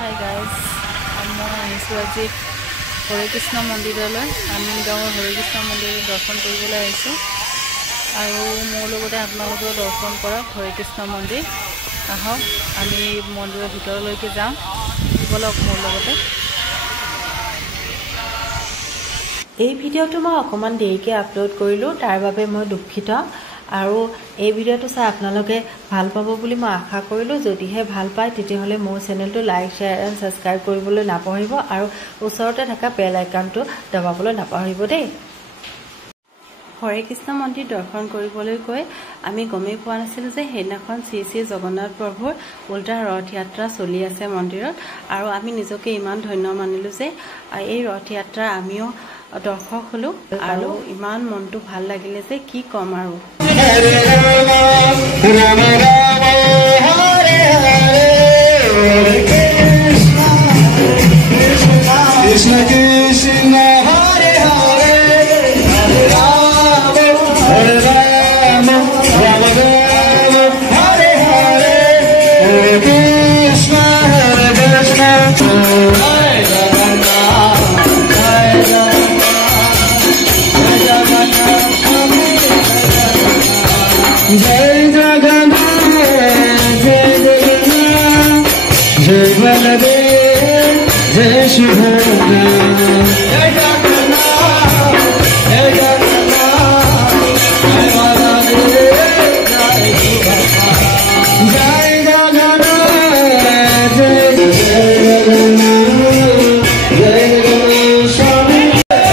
Hi guys, মই আহিছোঁ আজি হৰে কৃষ্ণ মন্দিৰলৈ আমিন গাঁৱৰ হৰে কৃষ্ণ মন্দিৰ দৰ্শন কৰিবলৈ আহিছোঁ আৰু মোৰ লগতে আপোনালোকেও দৰ্শন কৰক হৰে কৃষ্ণ মন্দিৰ আহক আমি মন্দিৰৰ ভিতৰলৈকে যাওঁ বলক মোৰ লগতে এই ভিডিঅ'টো মই অকমান দেৰিকৈ আপলোড কৰিলো তাৰ বাবে মই দুঃখিত আৰু এই ভিডিঅ'টো চাই আপোনালোকে ভাল পাব বুলি মই আশা কৰিলো যদিহে ভাল পায় তেতিয়াহলে মোৰ চেনেলটো লাইক শেয়াৰ এণ্ড সাবস্ক্ৰাইব কৰিবলৈ নাপাহৰিব আৰু ওচৰতে থকা বেল আইকনটো দবাবলৈ নাপাহৰিব দেই হৰে কৃষ্ণ মন্দিৰ দৰ্শন কৰিবলৈ গৈ আমি গমেই পোৱা নাছিলো যে হেদিনাখন শ্ৰী শ্ৰী জগন্নাথ প্ৰভুৰ উল্টা ৰথ যাত্ৰা চলি আছে মন্দিৰত আৰু আমি নিজকে ইমান ধন্য মানিলো যে এই ৰথ যাত্ৰা আমিও দৰ্শক হলো আৰু ইমান মনটো ভাল লাগিলে যে কি কম আৰু Krishna Krishna Hare Hare Hare Ram Hare Ram Ram Ram Hare Hare Hare Krishna Hare Ram Hare Ram Ram Ram Hare Hare Jai Jagannath Jai Jagannath Jai Jagannath Swami Jagannath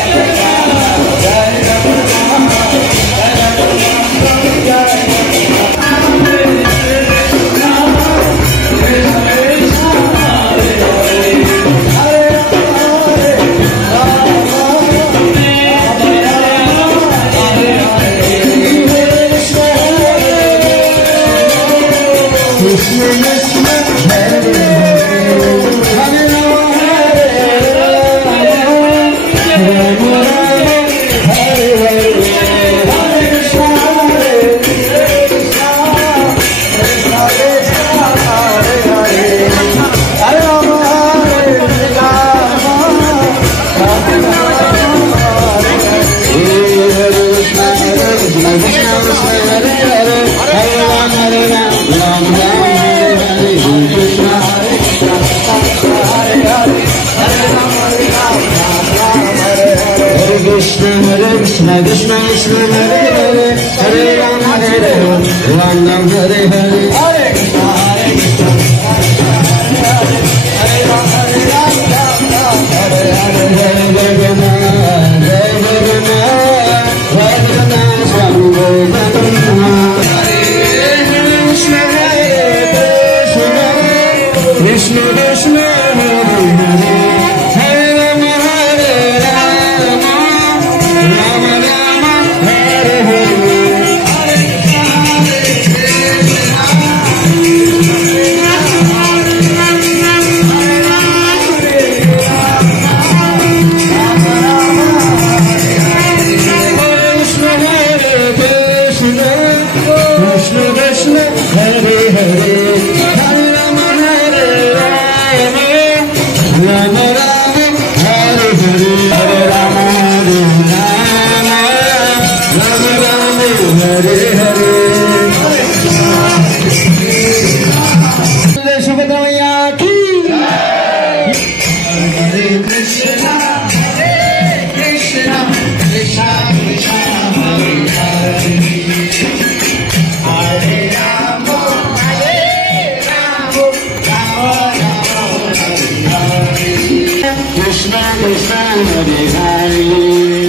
Hare Krishna Krishna Krishna Hare Hare Krishna Hare Hare